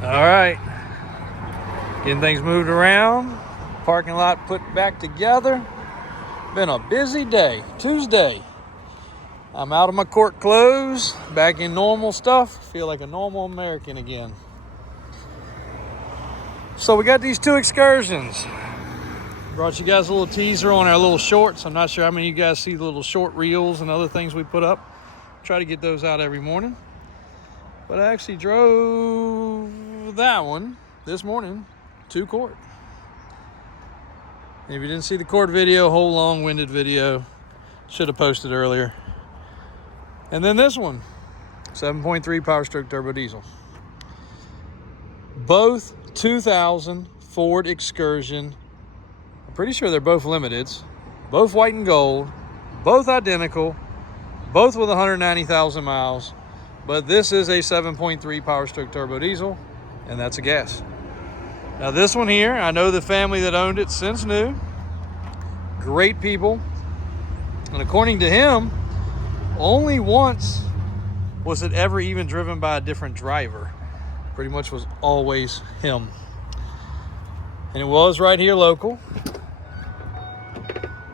All right, getting things moved around, parking lot put back together. Been a busy day. Tuesday. I'm out of my court clothes, back in normal stuff. Feel like a normal American again. So we got these two excursions. Brought you guys a little teaser on our little shorts. I'm not sure how many of you guys see the little short reels and other things we put up. Try to get those out every morning. But I actually drove that one this morning to court. And if you didn't see the court video, whole long-winded video, should have posted earlier. And then this one, 7.3 Power Stroke Turbo Diesel. Both 2000 Ford Excursion. I'm pretty sure they're both limiteds. Both white and gold. Both identical. Both with 190,000 miles. But this is a 7.3 Power Stroke Turbo Diesel, and that's a gas. Now this one here, I know the family that owned it since new. Great people. And according to him, only once was it ever even driven by a different driver. Pretty much was always him. And it was right here local.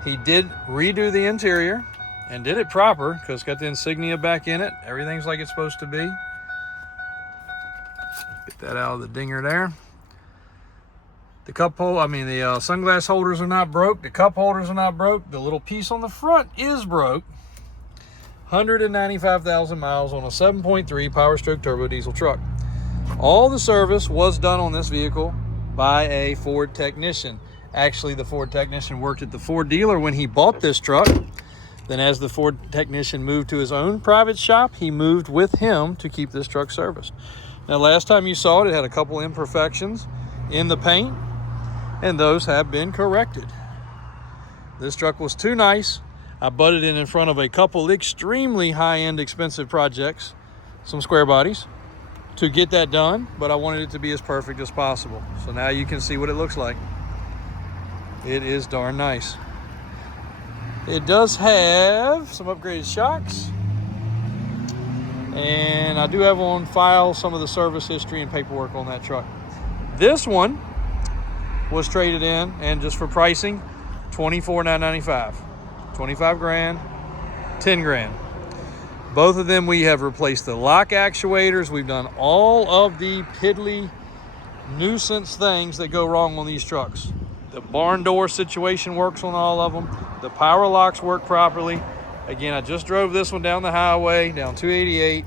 He did redo the interior and did it proper because it's got the insignia back in it. Everything's like it's supposed to be. Get that out of the dinger there. The sunglass holders are not broke. The cup holders are not broke. The little piece on the front is broke. 195,000 miles on a 7.3 Power Stroke Turbo Diesel truck. All the service was done on this vehicle by a Ford technician. Actually, the Ford technician worked at the Ford dealer when he bought this truck. Then as the Ford technician moved to his own private shop, he moved with him to keep this truck serviced. Now, last time you saw it, it had a couple imperfections in the paint, and those have been corrected. This truck was too nice. I butted it in front of a couple extremely high-end expensive projects, some square bodies, to get that done, but I wanted it to be as perfect as possible. So now you can see what it looks like. It is darn nice. It does have some upgraded shocks, and I do have on file some of the service history and paperwork on that truck. This one was traded in, and just for pricing, $24,995. 25 grand, 10 grand. Both of them we have replaced the lock actuators. We've done all of the piddly nuisance things that go wrong on these trucks. The barn door situation works on all of them. The power locks work properly. Again, I just drove this one down the highway, down 288,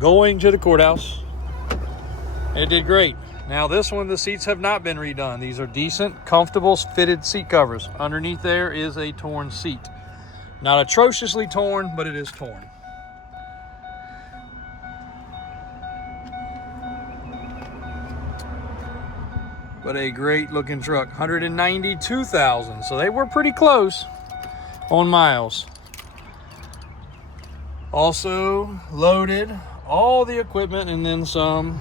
going to the courthouse. It did great. Now this one, the seats have not been redone. These are decent, comfortable, fitted seat covers. Underneath there is a torn seat. Not atrociously torn, but it is torn. But a great looking truck, 192,000. So they were pretty close on miles. Also loaded all the equipment and then some.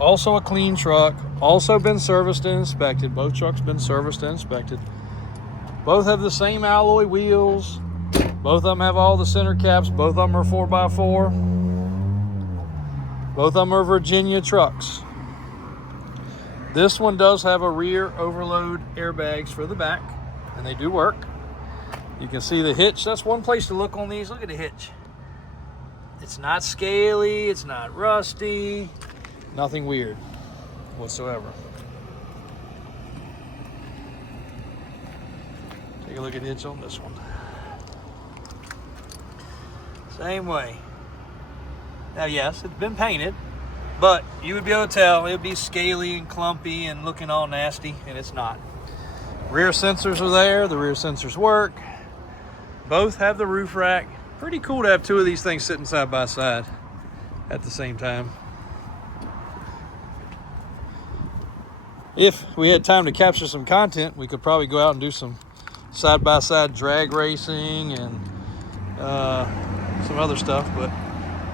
Also a clean truck. Also been serviced and inspected. Both trucks been serviced and inspected. Both have the same alloy wheels. Both of them have all the center caps. Both of them are 4x4. Both of them are Virginia trucks. This one does have a rear overload airbags for the back, and they do work. You can see the hitch. That's one place to look on these. Look at the hitch. It's not scaly. It's not rusty. Nothing weird whatsoever. Take a look at the hitch on this one. Same way. Now, yes, it's been painted, but you would be able to tell it would be scaly and clumpy and looking all nasty, and it's not. Rear sensors are there. The rear sensors work. Both have the roof rack. Pretty cool to have two of these things sitting side by side at the same time. If we had time to capture some content, we could probably go out and do some side-by-side drag racing and some other stuff, but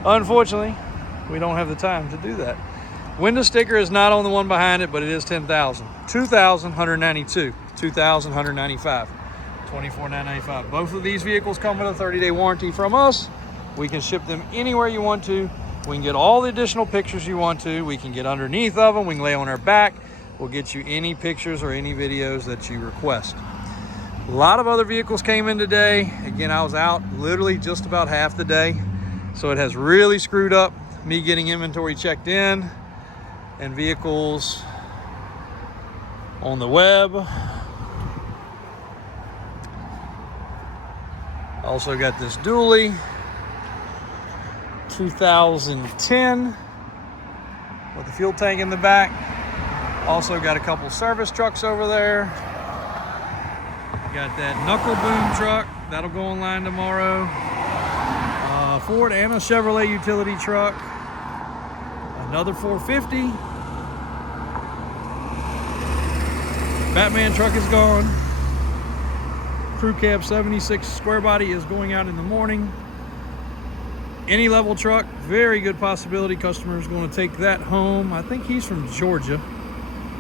unfortunately, we don't have the time to do that. Window sticker is not on the one behind it, but it is 10,000. 2,192, 2,195, 24,995. Both of these vehicles come with a 30-day warranty from us. We can ship them anywhere you want to, We can get all the additional pictures you want to. We can get underneath of them. We can lay on our back. We'll get you any pictures or any videos that you request. A lot of other vehicles came in today. Again, I was out literally just about half the day, so it has really screwed up me getting inventory checked in and vehicles on the web. Also got this dually, 2010 with the fuel tank in the back. Also got a couple service trucks over there. Got that knuckle boom truck, that'll go online tomorrow. Ford and a Chevrolet utility truck. Another 450. Batman truck is gone. Crew cab 76 square body is going out in the morning. Any level truck, very good possibility customer is going to take that home. I think he's from Georgia.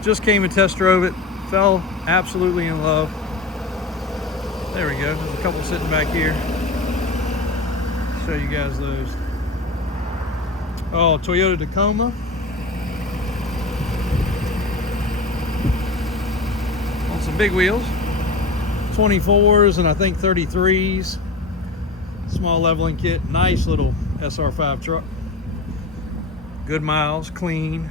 Just came and test drove it, fell absolutely in love. There we go, there's a couple sitting back here. Show you guys those. Oh, Toyota Tacoma. On some big wheels. 24s and I think 33s. Small leveling kit, nice little SR5 truck. Good miles, clean.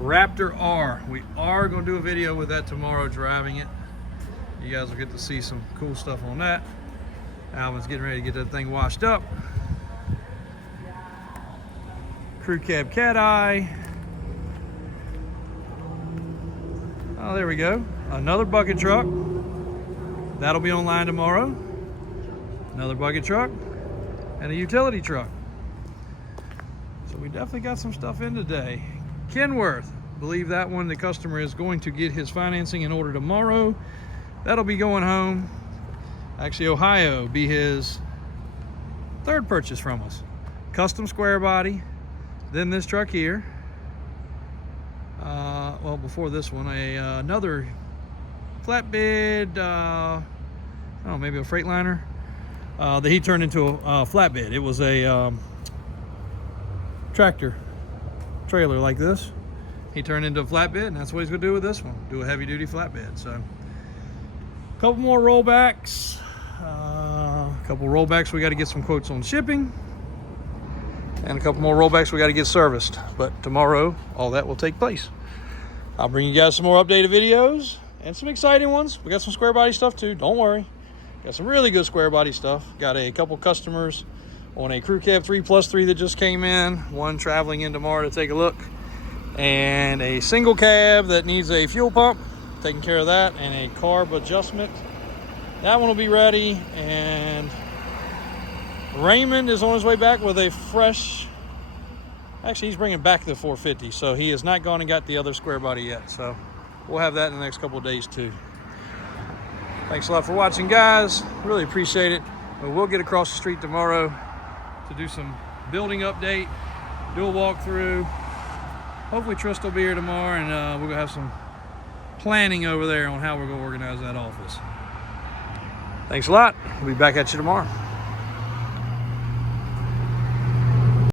Raptor R. We are going to do a video with that tomorrow, driving it. You guys will get to see some cool stuff on that. Alvin's getting ready to get that thing washed up. Crew cab cat eye. Oh, there we go. Another bucket truck. That'll be online tomorrow. Another bucket truck and a utility truck. So we definitely got some stuff in today. Kenworth, believe that one the customer is going to get his financing in order tomorrow. That'll be going home. Actually, Ohio be his third purchase from us. Custom square body, then this truck here. Well, before this one, another flatbed, oh, maybe a Freightliner that he turned into a flatbed. It was a tractor trailer like this. He turned into a flatbed, and that's what he's gonna do with this one. Do a heavy duty flatbed. So a couple more rollbacks. We got to get some quotes on shipping, and a couple more rollbacks we got to get serviced. But tomorrow, all that will take place. I'll bring you guys some more updated videos and some exciting ones. We got some square body stuff too. Don't worry. Got some really good square body stuff. Got a couple customers on a crew cab 3+3 that just came in. One traveling in tomorrow to take a look, and a single cab that needs a fuel pump. Taking care of that, and a carb adjustment. That one will be ready, and Raymond is on his way back with a fresh, actually he's bringing back the 450, so he has not gone and got the other square body yet, so we'll have that in the next couple of days too. Thanks a lot for watching, guys. Really appreciate it. But we'll get across the street tomorrow to do some building update, do a walkthrough. Hopefully Trist will be here tomorrow, and we're gonna have some planning over there on how we're going to organize that office. Thanks a lot. We'll be back at you tomorrow.